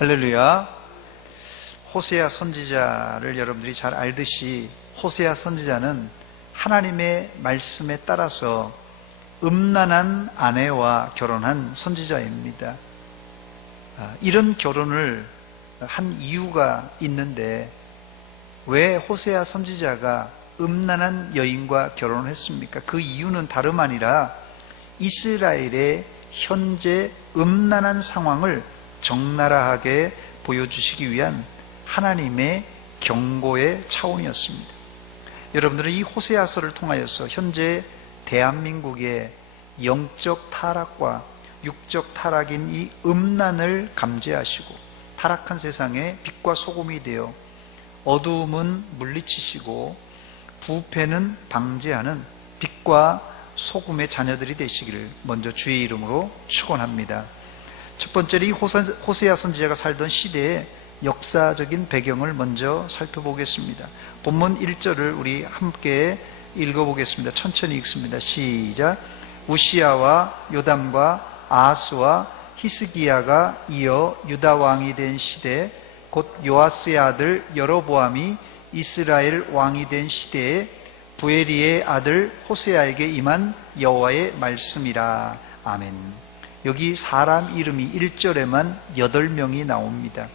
할렐루야. 호세아 선지자를 여러분들이 잘 알듯이 호세아 선지자는 하나님의 말씀에 따라서 음란한 아내와 결혼한 선지자입니다. 이런 결혼을 한 이유가 있는데 왜 호세아 선지자가 음란한 여인과 결혼을 했습니까? 그 이유는 다름 아니라 이스라엘의 현재 음란한 상황을 적나라하게 보여주시기 위한 하나님의 경고의 차원이었습니다. 여러분들은 이 호세아서를 통하여서 현재 대한민국의 영적 타락과 육적 타락인 이 음란을 감지하시고 타락한 세상에 빛과 소금이 되어 어두움은 물리치시고 부패는 방지하는 빛과 소금의 자녀들이 되시기를 먼저 주의 이름으로 축원합니다. 첫 번째로 이 호세아 선지자가 살던 시대의 역사적인 배경을 먼저 살펴보겠습니다. 본문 1절을 우리 함께 읽어보겠습니다. 천천히 읽습니다. 시작. 우시야와 요담과 아하스와 히스기야가 이어 유다 왕이 된 시대, 곧 요아스의 아들 여로보암이 이스라엘 왕이 된 시대에 부에리의 아들 호세아에게 임한 여호와의 말씀이라. 아멘. 여기 사람 이름이 1절에만 8명이 나옵니다.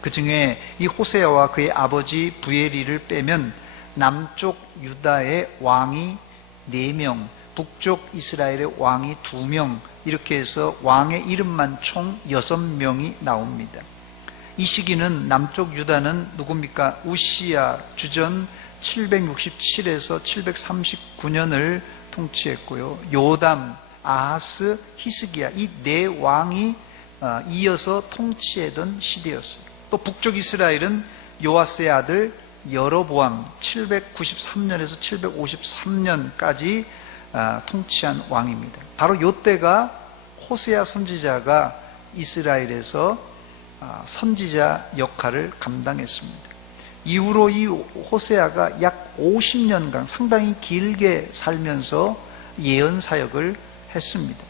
그 중에 이 호세아와 그의 아버지 부에리를 빼면 남쪽 유다의 왕이 4명, 북쪽 이스라엘의 왕이 2명, 이렇게 해서 왕의 이름만 총 6명이 나옵니다. 이 시기는 남쪽 유다는 누굽니까? 우시야 주전 767에서 739년을 통치했고요. 요담, 아하스, 히스기야 이 4왕이 이어서 통치하던 시대였어요. 또 북쪽 이스라엘은 요아스의 아들 여로보암 793년에서 753년까지 통치한 왕입니다. 바로 이때가 호세아 선지자가 이스라엘에서 선지자 역할을 감당했습니다. 이후로 이 호세아가 약 50년간 상당히 길게 살면서 예언 사역을 했습니다.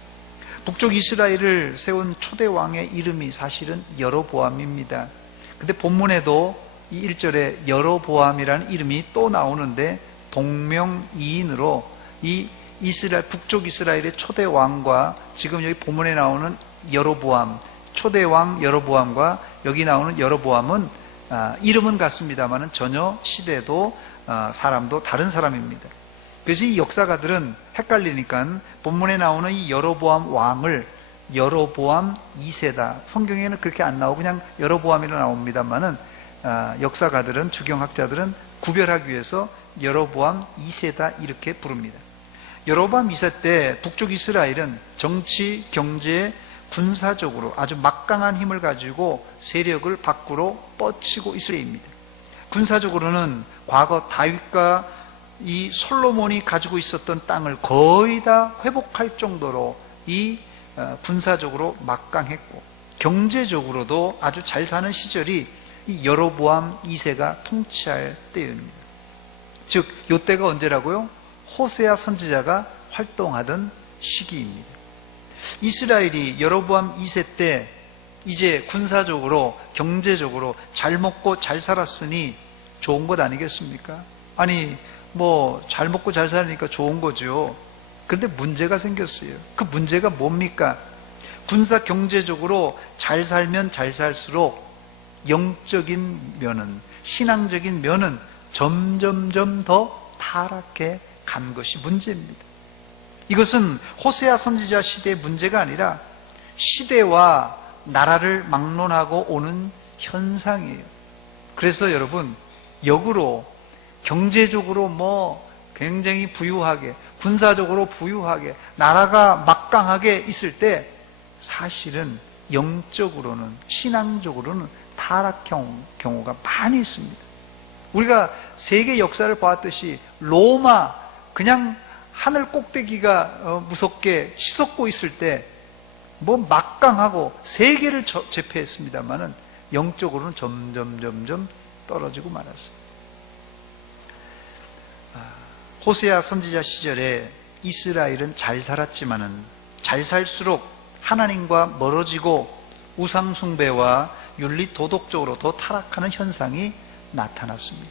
북쪽 이스라엘을 세운 초대 왕의 이름이 사실은 여로보암입니다. 근데 본문에도 이 1절에 여로보암이라는 이름이 또 나오는데 동명이인으로 이 이스라엘 북쪽 이스라엘의 초대 왕과 지금 여기 본문에 나오는 여로보암 초대 왕 여로보암과 여기 나오는 여로보암은 이름은 같습니다만 전혀 시대도 사람도 다른 사람입니다. 그래서 이 역사가들은 헷갈리니까 본문에 나오는 이 여로보암 왕을 여로보암 2세다. 성경에는 그렇게 안 나오고 그냥 여로보암이라 나옵니다만은 역사가들은 주경학자들은 구별하기 위해서 여로보암 2세다 이렇게 부릅니다. 여로보암 2세 때 북쪽 이스라엘은 정치, 경제, 군사적으로 아주 막강한 힘을 가지고 세력을 밖으로 뻗치고 있을 때입니다. 군사적으로는 과거 다윗과 이 솔로몬이 가지고 있었던 땅을 거의 다 회복할 정도로 이 군사적으로 막강했고 경제적으로도 아주 잘 사는 시절이 이 여로보암 2세가 통치할 때입니다. 즉 이때가 언제라고요? 호세아 선지자가 활동하던 시기입니다. 이스라엘이 여로보암 2세 때 이제 군사적으로 경제적으로 잘 먹고 잘 살았으니 좋은 것 아니겠습니까? 아니 잘 먹고 잘 살으니까 좋은 거죠. 그런데 문제가 생겼어요. 그 문제가 뭡니까? 군사 경제적으로 잘 살면 잘 살수록 영적인 면은 신앙적인 면은 점점점 더 타락해 간 것이 문제입니다. 이것은 호세아 선지자 시대의 문제가 아니라 시대와 나라를 막론하고 오는 현상이에요. 그래서 여러분 역으로 경제적으로 굉장히 부유하게 군사적으로 부유하게 나라가 막강하게 있을 때 사실은 영적으로는 신앙적으로는 타락형 경우가 많이 있습니다. 우리가 세계 역사를 보았듯이 로마 그냥 하늘 꼭대기가 무섭게 휘젓고 있을 때 막강하고 세계를 제패했습니다만은 영적으로는 점점 떨어지고 말았어요. 호세아 선지자 시절에 이스라엘은 잘 살았지만은 잘 살수록 하나님과 멀어지고 우상 숭배와 윤리 도덕적으로 더 타락하는 현상이 나타났습니다.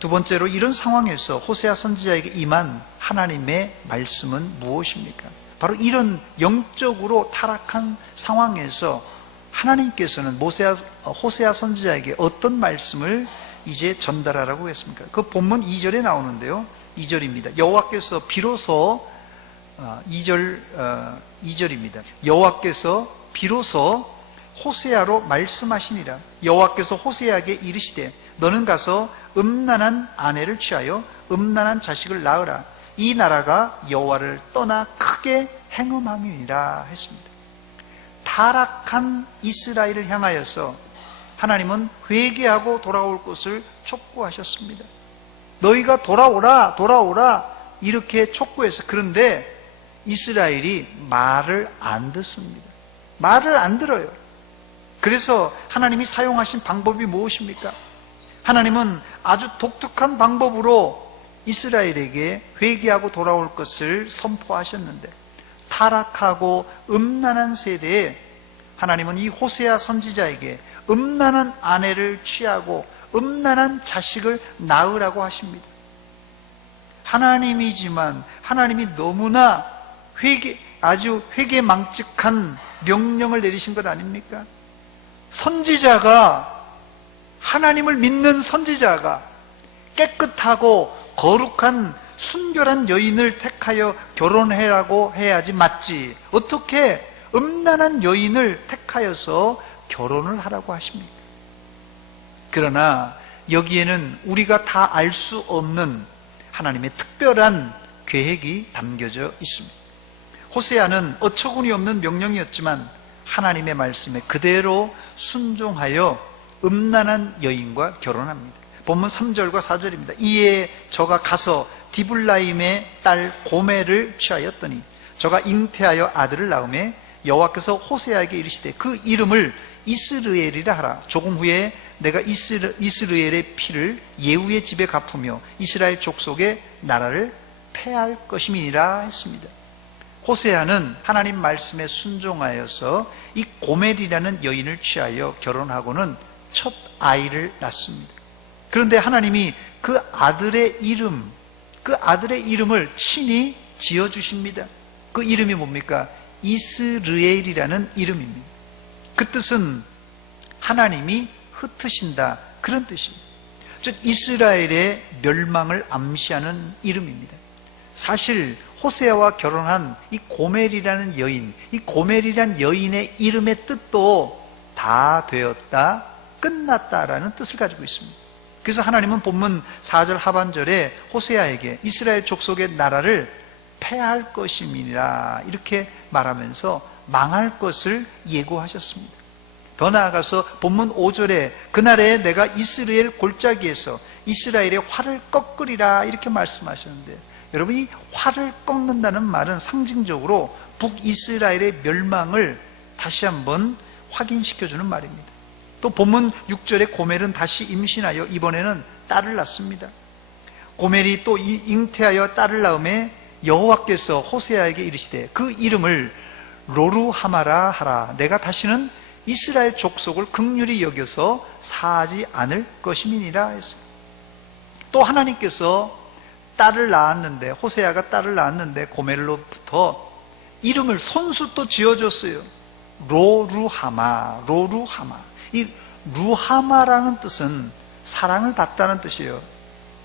두 번째로 이런 상황에서 호세아 선지자에게 임한 하나님의 말씀은 무엇입니까? 바로 이런 영적으로 타락한 상황에서 하나님께서는 호세아 선지자에게 어떤 말씀을 이제 전달하라고 했습니까? 그 본문 2절에 나오는데요. 2절입니다. 여호와께서 비로소 2절입니다. 여호와께서 비로소 호세아로 말씀하시니라. 여호와께서 호세아에게 이르시되 너는 가서 음란한 아내를 취하여 음란한 자식을 낳으라. 이 나라가 여호와를 떠나 크게 행음함이니라 했습니다. 타락한 이스라엘을 향하여서 하나님은 회개하고 돌아올 것을 촉구하셨습니다. 너희가 돌아오라 이렇게 촉구해서, 그런데 이스라엘이 말을 안 듣습니다. 말을 안 들어요. 그래서 하나님이 사용하신 방법이 무엇입니까? 하나님은 아주 독특한 방법으로 이스라엘에게 회개하고 돌아올 것을 선포하셨는데, 타락하고 음란한 세대에 하나님은 이 호세아 선지자에게 음란한 아내를 취하고 음란한 자식을 낳으라고 하십니다. 하나님이지만 하나님이 너무나 아주 회개망측한 명령을 내리신 것 아닙니까? 선지자가, 하나님을 믿는 선지자가 깨끗하고 거룩한 순결한 여인을 택하여 결혼해라고 해야지 맞지, 어떻게 음란한 여인을 택하여서 결혼을 하라고 하십니까? 그러나 여기에는 우리가 다 알 수 없는 하나님의 특별한 계획이 담겨져 있습니다. 호세아는 어처구니 없는 명령이었지만 하나님의 말씀에 그대로 순종하여 음란한 여인과 결혼합니다. 본문 3절과 4절입니다. 이에 저가 가서 디블라임의 딸 고멜을 취하였더니 저가 잉태하여 아들을 낳음에 여호와께서 호세아에게 이르시되 그 이름을 이스르엘이라 하라. 조금 후에 내가 이스라엘의 피를 예후의 집에 갚으며 이스라엘 족속의 나라를 패할 것임이니라 했습니다. 호세아는 하나님 말씀에 순종하여서 이 고멜이라는 여인을 취하여 결혼하고는 첫 아이를 낳습니다. 그런데 하나님이 그 아들의 이름을 친히 지어주십니다. 그 이름이 뭡니까? 이스르엘이라는 이름입니다. 그 뜻은 하나님이 흩으신다, 그런 뜻입니다. 즉 이스라엘의 멸망을 암시하는 이름입니다. 사실 호세아와 결혼한 이 고멜이라는 여인, 이 고멜이라는 여인의 이름의 뜻도 다 되었다, 끝났다라는 뜻을 가지고 있습니다. 그래서 하나님은 본문 4절 하반절에 호세아에게 이스라엘 족속의 나라를 패할 것임이라 이렇게 말하면서 망할 것을 예고하셨습니다. 더 나아가서 본문 5절에 그날에 내가 이스라엘 골짜기에서 이스라엘의 활을 꺾으리라 이렇게 말씀하셨는데, 여러분 이 활을 꺾는다는 말은 상징적으로 북이스라엘의 멸망을 다시 한번 확인시켜주는 말입니다. 또 본문 6절에 고멜은 다시 임신하여 이번에는 딸을 낳습니다. 고멜이 또 잉태하여 딸을 낳음에 여호와께서 호세아에게 이르시되 그 이름을 로루하마라 하라. 내가 다시는 이스라엘 족속을 긍휼히 여겨서 사하지 않을 것임이니라 했어요. 또 하나님께서 딸을 낳았는데, 호세아가 딸을 낳았는데 고멜로부터 이름을 손수 또 지어줬어요. 로루하마. 이 루하마라는 뜻은 사랑을 받다는 뜻이에요.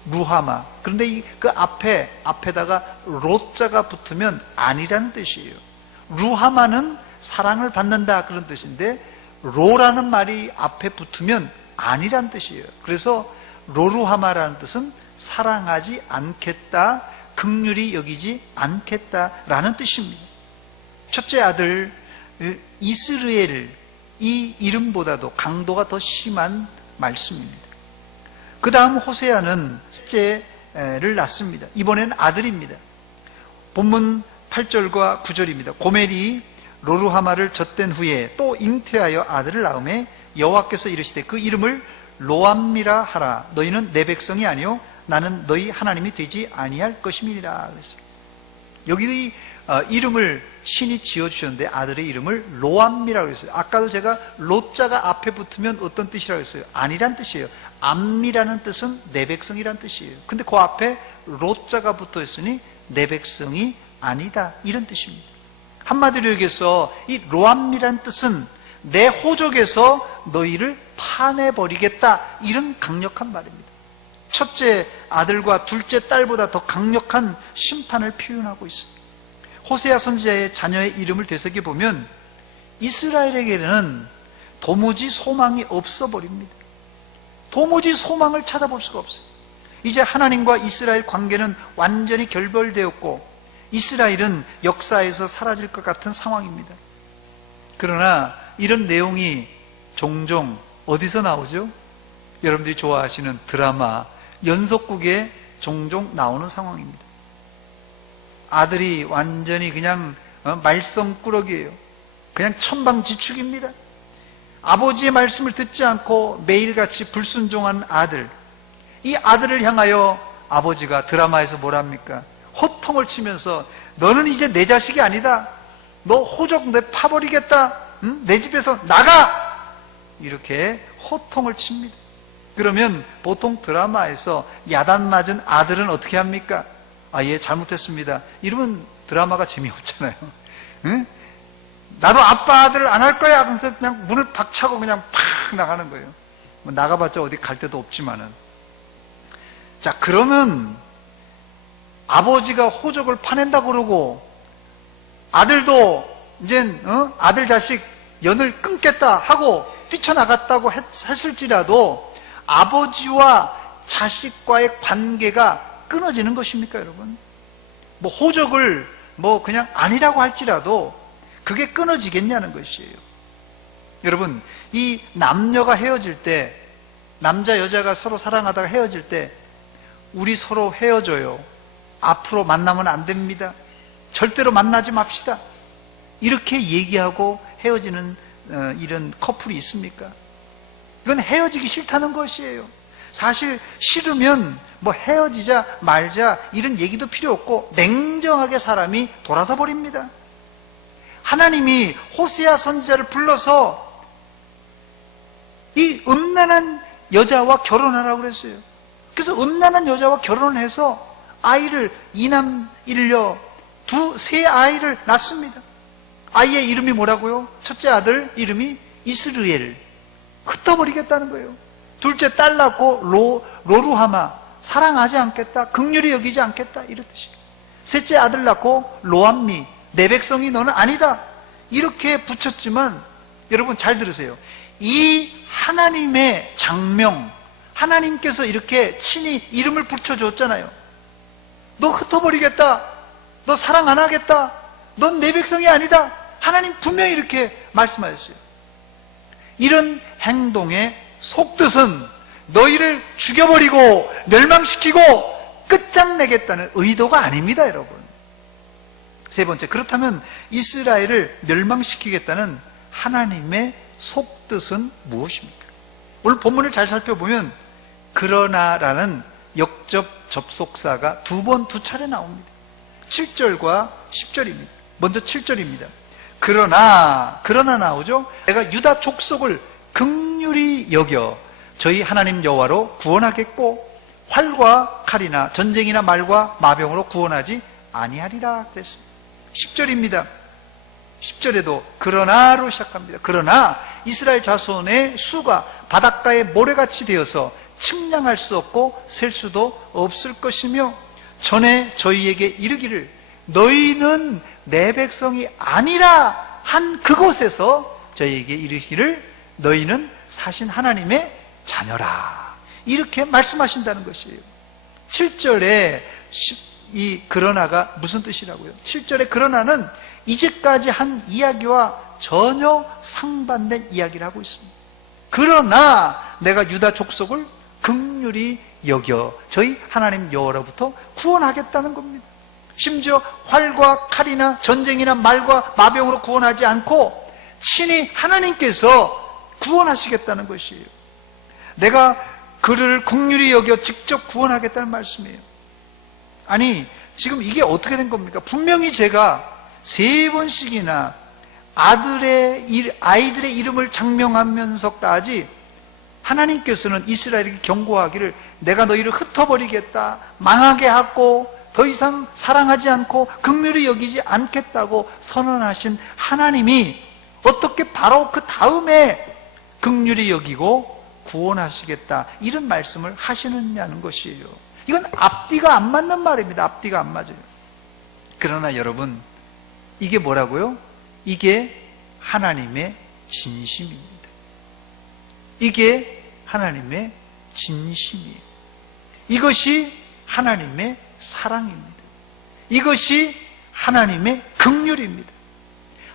루하마. 그런데 그 앞에다가 로자가 붙으면 아니라는 뜻이에요. 루하마는 사랑을 받는다, 그런 뜻인데 로라는 말이 앞에 붙으면 아니란 뜻이에요. 그래서 로루하마라는 뜻은 사랑하지 않겠다, 긍휼히 여기지 않겠다라는 뜻입니다. 첫째 아들 이스라엘, 이 이름보다도 강도가 더 심한 말씀입니다. 그 다음 호세아는 셋째를 낳습니다. 이번에는 아들입니다. 본문 8절과 9절입니다. 고멜이 로루하마를 젖댄 후에 또 잉태하여 아들을 낳음에 여호와께서 이르시되 그 이름을 로암미라 하라. 너희는 내 백성이 아니요 나는 너희 하나님이 되지 아니할 것임이니라 그랬어요. 여기 이름을 신이 지어주셨는데 아들의 이름을 로암미라고 했어요. 아까도 제가 로자가 앞에 붙으면 어떤 뜻이라고 했어요? 아니란 뜻이에요. 암미라는 뜻은 내 백성이란 뜻이에요. 근데 그 앞에 로자가 붙어 있으니 내 백성이 아니다, 이런 뜻입니다. 한마디로 얘기해서 이 로암미란 뜻은 내 호족에서 너희를 파내버리겠다, 이런 강력한 말입니다. 첫째 아들과 둘째 딸보다 더 강력한 심판을 표현하고 있습니다. 호세아 선지자의 자녀의 이름을 되새겨보면 이스라엘에게는 도무지 소망이 없어 버립니다. 도무지 소망을 찾아볼 수가 없어요. 이제 하나님과 이스라엘 관계는 완전히 결별되었고 이스라엘은 역사에서 사라질 것 같은 상황입니다. 그러나 이런 내용이 종종 어디서 나오죠? 여러분들이 좋아하시는 드라마, 연속극에 종종 나오는 상황입니다. 아들이 완전히 그냥 말썽꾸러기예요. 그냥 천방지축입니다. 아버지의 말씀을 듣지 않고 매일같이 불순종한 아들, 이 아들을 향하여 아버지가 드라마에서 뭐랍니까? 호통을 치면서 너는 이제 내 자식이 아니다, 너 호적 내 파버리겠다, 응? 내 집에서 나가, 이렇게 호통을 칩니다. 그러면 보통 드라마에서 야단 맞은 아들은 어떻게 합니까? 아, 얘 잘못했습니다, 이러면 드라마가 재미없잖아요. 응? 나도 아빠 아들 안 할 거야. 그래서 그냥 문을 박차고 그냥 팍 나가는 거예요. 뭐 나가봤자 어디 갈 데도 없지만은. 자, 그러면 아버지가 호적을 파낸다 그러고 아들도 이제 아들 자식 연을 끊겠다 하고 뛰쳐나갔다고 했을지라도 아버지와 자식과의 관계가 끊어지는 것입니까, 여러분? 뭐 호적을 뭐 그냥 아니라고 할지라도 그게 끊어지겠냐는 것이에요. 여러분, 이 남녀가 헤어질 때, 남자 여자가 서로 사랑하다가 헤어질 때 우리 서로 헤어져요, 앞으로 만나면 안 됩니다, 절대로 만나지 맙시다, 이렇게 얘기하고 헤어지는 이런 커플이 있습니까? 이건 헤어지기 싫다는 것이에요. 사실 싫으면 뭐 헤어지자 말자 이런 얘기도 필요 없고 냉정하게 사람이 돌아서 버립니다. 하나님이 호세아 선지자를 불러서 이 음란한 여자와 결혼하라고 그랬어요. 그래서 음란한 여자와 결혼을 해서 아이를 이남 일녀 세 아이를 낳습니다. 아이의 이름이 뭐라고요? 첫째 아들 이름이 이스르엘, 흩어버리겠다는 거예요. 둘째 딸 낳고 로루하마, 사랑하지 않겠다, 긍휼히 여기지 않겠다, 이렇듯이. 셋째 아들 낳고 로암미, 내 백성이 너는 아니다, 이렇게 붙였지만 여러분 잘 들으세요. 이 하나님의 장명, 하나님께서 이렇게 친히 이름을 붙여줬잖아요. 너 흩어버리겠다, 너 사랑 안 하겠다, 넌 내 백성이 아니다, 하나님 분명히 이렇게 말씀하셨어요. 이런 행동의 속뜻은 너희를 죽여버리고 멸망시키고 끝장내겠다는 의도가 아닙니다, 여러분. 세 번째, 그렇다면 이스라엘을 멸망시키겠다는 하나님의 속뜻은 무엇입니까? 오늘 본문을 잘 살펴보면 그러나라는 역접 접속사가 두 차례 나옵니다. 7절과 10절입니다. 먼저 7절입니다. 그러나 나오죠. 내가 유다 족속을 긍휼히 여겨 저희 하나님 여호와로 구원하겠고 활과 칼이나 전쟁이나 말과 마병으로 구원하지 아니하리라 그랬습니다. 10절입니다. 10절에도 그러나로 시작합니다. 그러나 이스라엘 자손의 수가 바닷가의 모래같이 되어서 측량할 수 없고 셀 수도 없을 것이며 전에 저희에게 이르기를 너희는 내 백성이 아니라 한 그곳에서 저희에게 이르기를 너희는 사신 하나님의 자녀라, 이렇게 말씀하신다는 것이에요. 7절에 이 그러나가 무슨 뜻이라고요? 7절에 그러나는 이제까지 한 이야기와 전혀 상반된 이야기를 하고 있습니다. 그러나 내가 유다 족속을 긍휼히 여겨 저희 하나님 여호와로부터 구원하겠다는 겁니다. 심지어 활과 칼이나 전쟁이나 말과 마병으로 구원하지 않고 친히 하나님께서 구원하시겠다는 것이에요. 내가 그를 긍휼히 여겨 직접 구원하겠다는 말씀이에요. 아니, 지금 이게 어떻게 된 겁니까? 분명히 제가 3번씩이나 아이들의 이름을 장명하면서까지 하나님께서는 이스라엘에게 경고하기를 내가 너희를 흩어버리겠다, 망하게 하고 더 이상 사랑하지 않고 긍휼히 여기지 않겠다고 선언하신 하나님이 어떻게 바로 그 다음에 긍휼히 여기고 구원하시겠다 이런 말씀을 하시느냐는 것이에요. 이건 앞뒤가 안 맞는 말입니다. 앞뒤가 안 맞아요. 그러나 여러분, 이게 뭐라고요? 이게 하나님의 진심입니다. 이게 하나님의 진심이에요. 이것이 하나님의 사랑입니다. 이것이 하나님의 긍휼입니다.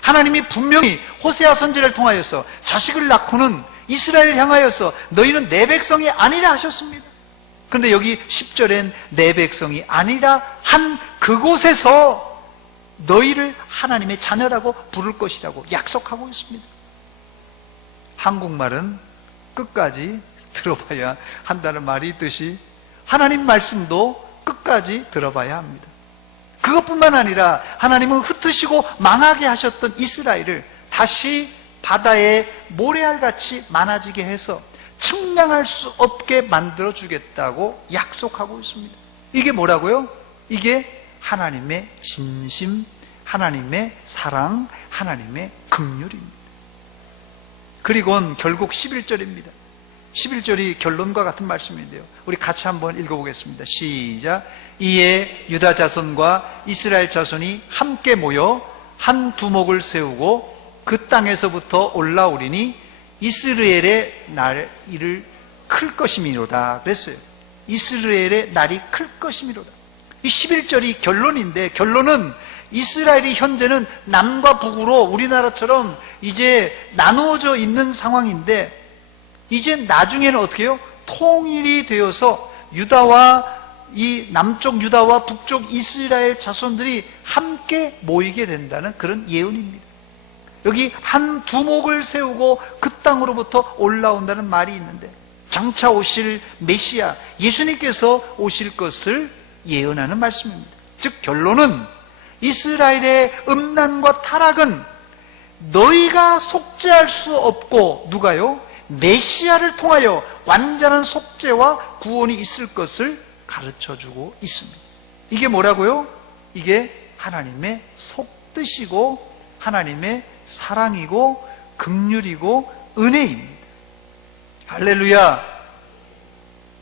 하나님이 분명히 호세아 선지자를 통하여서 자식을 낳고는 이스라엘을 향하여서 너희는 내 백성이 아니라 하셨습니다. 그런데 여기 10절엔 내 백성이 아니라 한 그곳에서 너희를 하나님의 자녀라고 부를 것이라고 약속하고 있습니다. 한국말은 끝까지 들어봐야 한다는 말이 있듯이 하나님 말씀도 끝까지 들어봐야 합니다. 그것뿐만 아니라 하나님은 흩으시고 망하게 하셨던 이스라엘을 다시 바다에 모래알같이 많아지게 해서 측량할 수 없게 만들어주겠다고 약속하고 있습니다. 이게 뭐라고요? 이게 하나님의 진심, 하나님의 사랑, 하나님의 긍휼입니다. 그리고는 결국 11절입니다. 11절이 결론과 같은 말씀인데요. 우리 같이 한번 읽어보겠습니다. 시작. 이에 유다 자손과 이스라엘 자손이 함께 모여 한 두목을 세우고 그 땅에서부터 올라오리니 이스라엘의 날이 클 것임이로다 그랬어요. 이스라엘의 날이 클 것임이로다. 이 11절이 결론인데, 결론은 이스라엘이 현재는 남과 북으로 우리나라처럼 이제 나누어져 있는 상황인데, 이제 나중에는 어떻게 해요? 통일이 되어서 유다와 이 남쪽 유다와 북쪽 이스라엘 자손들이 함께 모이게 된다는 그런 예언입니다. 여기 한 두목을 세우고 그 땅으로부터 올라온다는 말이 있는데, 장차 오실 메시아 예수님께서 오실 것을 예언하는 말씀입니다. 즉 결론은 이스라엘의 음란과 타락은 너희가 속죄할 수 없고, 누가요? 메시아를 통하여 완전한 속죄와 구원이 있을 것을 가르쳐주고 있습니다. 이게 뭐라고요? 이게 하나님의 속뜻이고 하나님의 사랑이고 긍휼이고 은혜입니다. 할렐루야.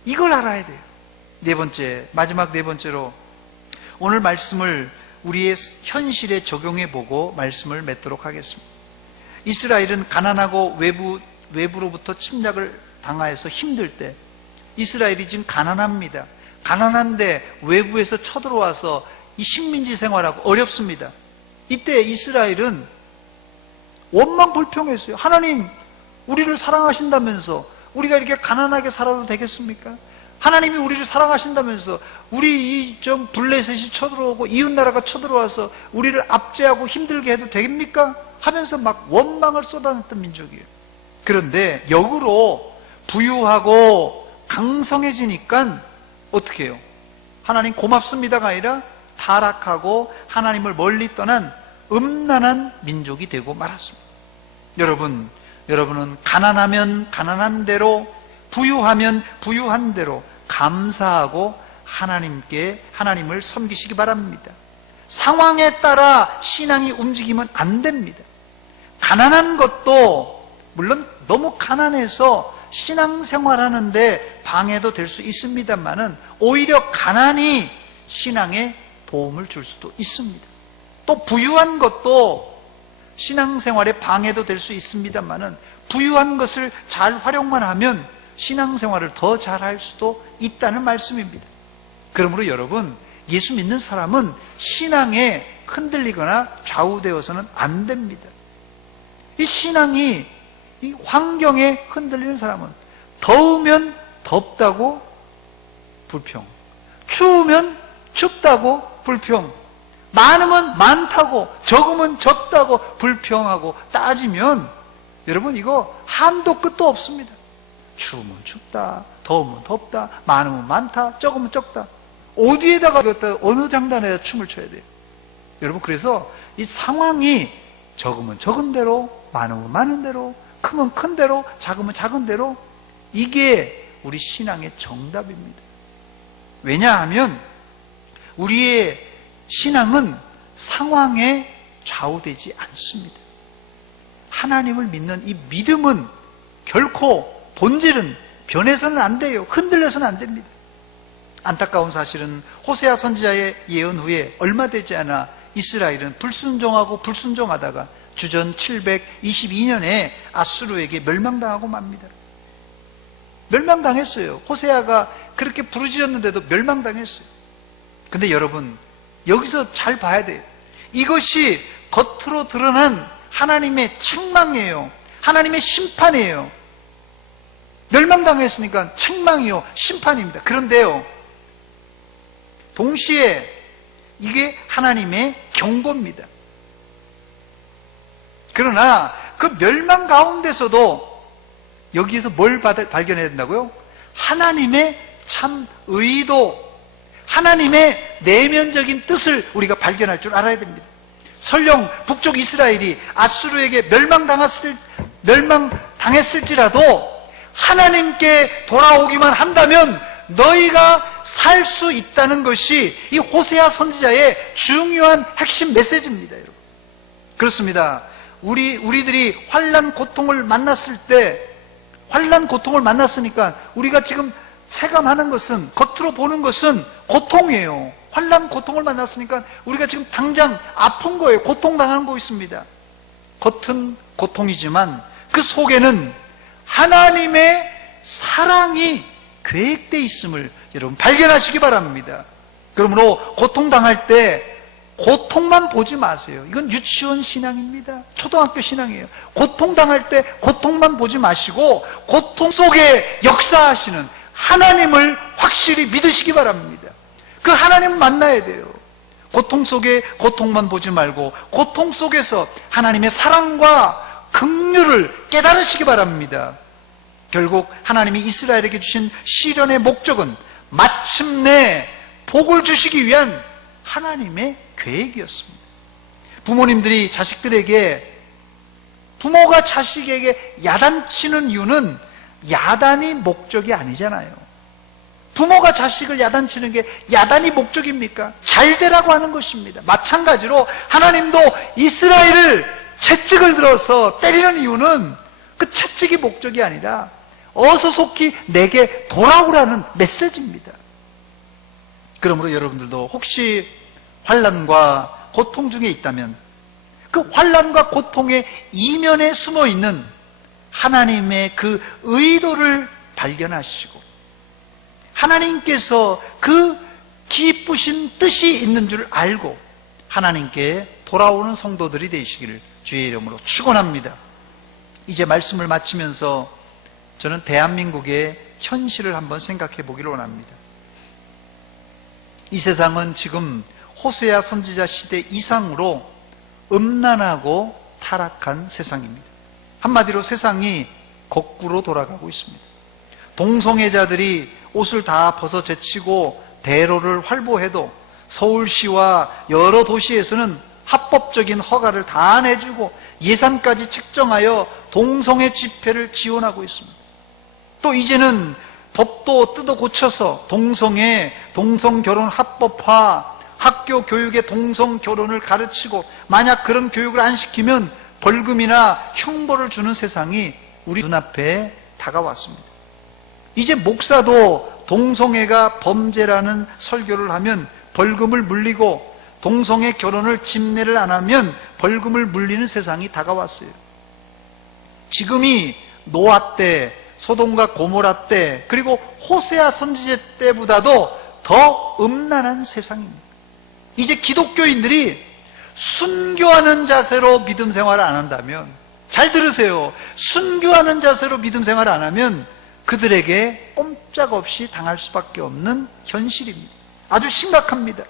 이걸 알아야 돼요. 네 번째, 마지막 네 번째로 오늘 말씀을 우리의 현실에 적용해 보고 말씀을 맺도록 하겠습니다. 이스라엘은 가난하고 외부로부터 침략을 당하여서 힘들 때, 이스라엘이 지금 가난합니다. 가난한데 외부에서 쳐들어와서 이 식민지 생활하고 어렵습니다. 이때 이스라엘은 원망불평했어요. 하나님, 우리를 사랑하신다면서 우리가 이렇게 가난하게 살아도 되겠습니까? 하나님이 우리를 사랑하신다면서 우리 이 좀 블레셋이 쳐들어오고 이웃나라가 쳐들어와서 우리를 압제하고 힘들게 해도 됩니까? 하면서 막 원망을 쏟아냈던 민족이에요. 그런데 역으로 부유하고 강성해지니까 어떻게 해요? 하나님 고맙습니다가 아니라 타락하고 하나님을 멀리 떠난 음란한 민족이 되고 말았습니다. 여러분은 가난하면 가난한 대로, 부유하면 부유한 대로 감사하고 하나님을 섬기시기 바랍니다. 상황에 따라 신앙이 움직이면 안 됩니다. 가난한 것도 물론 너무 가난해서 신앙생활하는데 방해도 될 수 있습니다만은 오히려 가난이 신앙에 도움을 줄 수도 있습니다. 또 부유한 것도 신앙생활에 방해도 될 수 있습니다만은 부유한 것을 잘 활용만 하면 신앙생활을 더 잘할 수도 있다는 말씀입니다. 그러므로 여러분, 예수 믿는 사람은 신앙에 흔들리거나 좌우되어서는 안 됩니다. 이 신앙이 이 환경에 흔들리는 사람은 더우면 덥다고 불평, 추우면 춥다고 불평, 많으면 많다고 적으면 적다고 불평하고 따지면 여러분 이거 한도 끝도 없습니다. 추우면 춥다, 더우면 덥다, 많으면 많다, 적으면 적다. 어디에다가 어느 장단에다 춤을 춰야 돼요? 여러분, 그래서 이 상황이 적으면 적은 대로, 많으면 많은 대로, 크면 큰 대로, 작으면 작은 대로, 이게 우리 신앙의 정답입니다. 왜냐하면 우리의 신앙은 상황에 좌우되지 않습니다. 하나님을 믿는 이 믿음은 결코 본질은 변해서는 안 돼요. 흔들려서는 안 됩니다. 안타까운 사실은 호세아 선지자의 예언 후에 얼마 되지 않아 이스라엘은 불순종하고 불순종하다가 주전 722년에 아수르에게 멸망당하고 맙니다. 멸망당했어요. 호세아가 그렇게 부르짖었는데도 멸망당했어요. 근데 여러분, 여기서 잘 봐야 돼요. 이것이 겉으로 드러난 하나님의 책망이에요. 하나님의 심판이에요. 멸망당했으니까 책망이요, 심판입니다. 그런데요, 동시에 이게 하나님의 경고입니다. 그러나 그 멸망 가운데서도 여기에서 뭘 발견해야 된다고요? 하나님의 참 의도, 하나님의 내면적인 뜻을 우리가 발견할 줄 알아야 됩니다. 설령 북쪽 이스라엘이 아수르에게 멸망당했을지라도 하나님께 돌아오기만 한다면 너희가 살 수 있다는 것이 이 호세아 선지자의 중요한 핵심 메시지입니다, 여러분. 그렇습니다. 우리들이 환난 고통을 만났을 때, 환난 고통을 만났으니까 우리가 지금 체감하는 것은, 겉으로 보는 것은 고통이에요. 환난 고통을 만났으니까 우리가 지금 당장 아픈 거예요. 고통당하는 거 있습니다. 겉은 고통이지만 그 속에는 하나님의 사랑이 계획되어 있음을 여러분 발견하시기 바랍니다. 그러므로 고통당할 때 고통만 보지 마세요. 이건 유치원 신앙입니다. 초등학교 신앙이에요. 고통당할 때 고통만 보지 마시고 고통 속에 역사하시는 하나님을 확실히 믿으시기 바랍니다. 그 하나님을 만나야 돼요. 고통 속에 고통만 보지 말고 고통 속에서 하나님의 사랑과 긍휼을 깨달으시기 바랍니다. 결국 하나님이 이스라엘에게 주신 시련의 목적은 마침내 복을 주시기 위한 하나님의 계획이었습니다. 부모님들이 자식들에게, 부모가 자식에게 야단치는 이유는 야단이 목적이 아니잖아요. 부모가 자식을 야단치는 게 야단이 목적입니까? 잘 되라고 하는 것입니다. 마찬가지로 하나님도 이스라엘을 채찍을 들어서 때리는 이유는 그 채찍이 목적이 아니라 어서 속히 내게 돌아오라는 메시지입니다. 그러므로 여러분들도 혹시 환난과 고통 중에 있다면 그 환난과 고통의 이면에 숨어 있는 하나님의 그 의도를 발견하시고 하나님께서 그 기쁘신 뜻이 있는 줄 알고 하나님께 돌아오는 성도들이 되시기를 주의 이름으로 축원합니다. 이제 말씀을 마치면서 저는 대한민국의 현실을 한번 생각해 보기를 원합니다. 이 세상은 지금 호세아 선지자 시대 이상으로 음란하고 타락한 세상입니다. 한마디로 세상이 거꾸로 돌아가고 있습니다. 동성애자들이 옷을 다 벗어 제치고 대로를 활보해도 서울시와 여러 도시에서는 합법적인 허가를 다 내주고 예산까지 책정하여 동성애 집회를 지원하고 있습니다. 또 이제는 법도 뜯어 고쳐서 동성애, 동성결혼 합법화, 학교 교육에 동성결혼을 가르치고 만약 그런 교육을 안 시키면 벌금이나 형벌을 주는 세상이 우리 눈앞에 다가왔습니다. 이제 목사도 동성애가 범죄라는 설교를 하면 벌금을 물리고 동성애 결혼을 집례를 안 하면 벌금을 물리는 세상이 다가왔어요. 지금이 노아 때, 소돔과 고모라 때, 그리고 호세아 선지자 때보다도 더 음란한 세상입니다. 이제 기독교인들이 순교하는 자세로 믿음 생활을 안 한다면, 잘 들으세요. 순교하는 자세로 믿음 생활을 안 하면 그들에게 꼼짝없이 당할 수밖에 없는 현실입니다. 아주 심각합니다.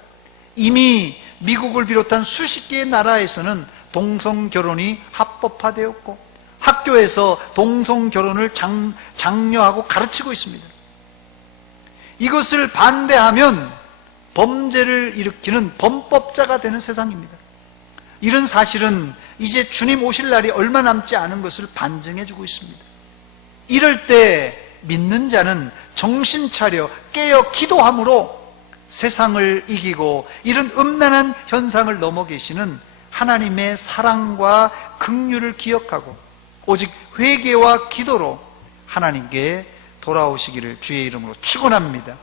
이미 미국을 비롯한 수십 개의 나라에서는 동성결혼이 합법화되었고 학교에서 동성결혼을 장려하고 가르치고 있습니다. 이것을 반대하면 범죄를 일으키는 범법자가 되는 세상입니다. 이런 사실은 이제 주님 오실 날이 얼마 남지 않은 것을 반증해주고 있습니다. 이럴 때 믿는 자는 정신 차려 깨어 기도함으로 세상을 이기고 이런 음란한 현상을 넘어 계시는 하나님의 사랑과 긍휼을 기억하고 오직 회개와 기도로 하나님께 돌아오시기를 주의 이름으로 축원합니다.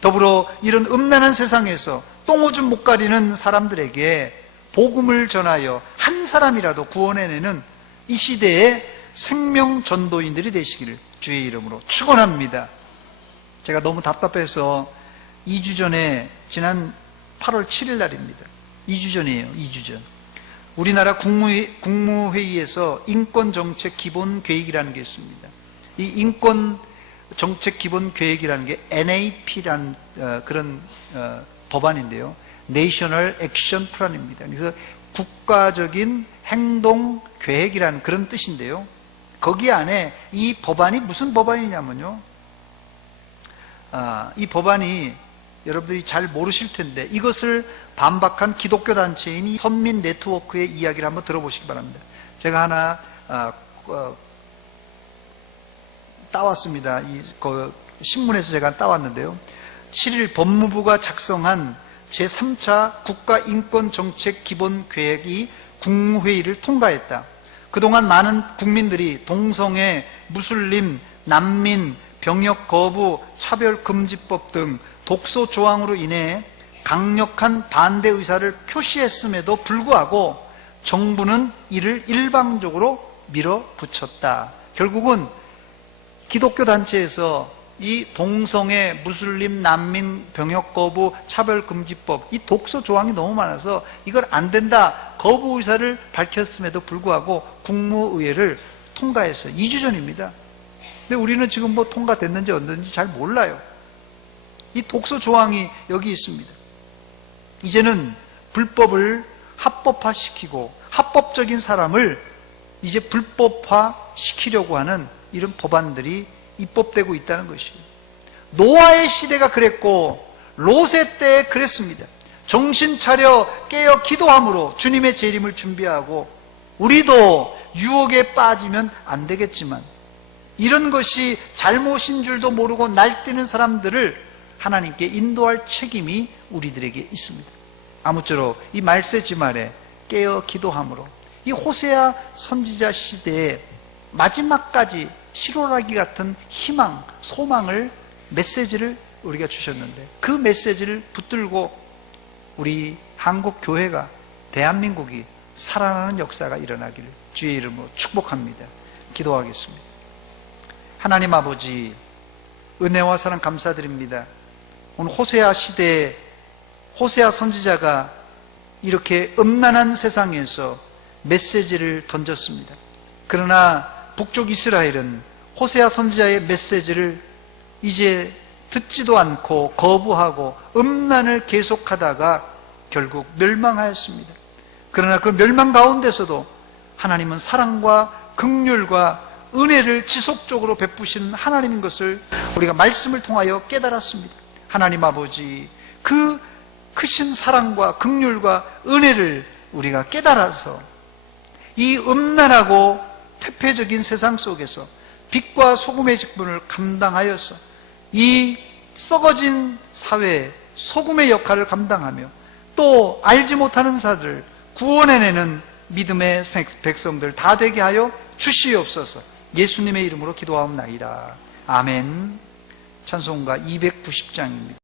더불어 이런 음란한 세상에서 똥오줌 못 가리는 사람들에게 복음을 전하여 한 사람이라도 구원해내는 이 시대의 생명 전도인들이 되시기를 주의 이름으로 축원합니다. 제가 너무 답답해서 2주 전에 지난 8월 7일 날입니다. 2주 전이에요. 2주 전. 우리나라 국무회의에서 인권정책 기본계획이라는 게 있습니다. 이 인권정책 기본계획이라는 게 NAP라는 그런 법안인데요. National Action Plan입니다. 그래서 국가적인 행동 계획이라는 그런 뜻인데요. 거기 안에 이 법안이 무슨 법안이냐면요. 이 법안이 여러분들이 잘 모르실 텐데 이것을 반박한 기독교 단체인 이 선민 네트워크의 이야기를 한번 들어보시기 바랍니다. 제가 하나 따왔습니다. 신문에서 제가 따왔는데요. 7일 법무부가 작성한 제3차 국가인권정책기본계획이 국무회의를 통과했다. 그동안 많은 국민들이 동성애, 무슬림, 난민, 병역 거부, 차별금지법 등 독소 조항으로 인해 강력한 반대 의사를 표시했음에도 불구하고 정부는 이를 일방적으로 밀어붙였다. 결국은 기독교 단체에서 이 동성애, 무슬림, 난민, 병역 거부, 차별금지법 이 독소 조항이 너무 많아서 이걸 안 된다 거부 의사를 밝혔음에도 불구하고 국무의회를 통과했어요. 2주 전입니다. 근데 우리는 지금 뭐 통과됐는지 어떤지 잘 몰라요. 이 독소 조항이 여기 있습니다. 이제는 불법을 합법화시키고 합법적인 사람을 이제 불법화시키려고 하는 이런 법안들이 입법되고 있다는 것이에요. 노아의 시대가 그랬고 롯의 때에 그랬습니다. 정신 차려 깨어 기도함으로 주님의 재림을 준비하고 우리도 유혹에 빠지면 안 되겠지만 이런 것이 잘못인 줄도 모르고 날뛰는 사람들을 하나님께 인도할 책임이 우리들에게 있습니다. 아무쪼록 이 말세지 말에 깨어 기도함으로 이 호세아 선지자 시대의 마지막까지 실오라기 같은 희망, 소망을 메시지를 우리가 주셨는데 그 메시지를 붙들고 우리 한국 교회가 대한민국이 살아나는 역사가 일어나기를 주의 이름으로 축복합니다. 기도하겠습니다. 하나님 아버지 은혜와 사랑 감사드립니다. 오늘 호세아 시대에 호세아 선지자가 이렇게 음란한 세상에서 메시지를 던졌습니다. 그러나 북쪽 이스라엘은 호세아 선지자의 메시지를 이제 듣지도 않고 거부하고 음란을 계속하다가 결국 멸망하였습니다. 그러나 그 멸망 가운데서도 하나님은 사랑과 긍휼과 은혜를 지속적으로 베푸시는 하나님인 것을 우리가 말씀을 통하여 깨달았습니다. 하나님 아버지, 그 크신 사랑과 긍휼과 은혜를 우리가 깨달아서 이 음란하고 퇴폐적인 세상 속에서 빛과 소금의 직분을 감당하여서 이 썩어진 사회에 소금의 역할을 감당하며 또 알지 못하는 자들을 구원해내는 믿음의 백성들 다 되게 하여 주시옵소서. 예수님의 이름으로 기도하옵나이다. 아멘. 찬송가 290장입니다.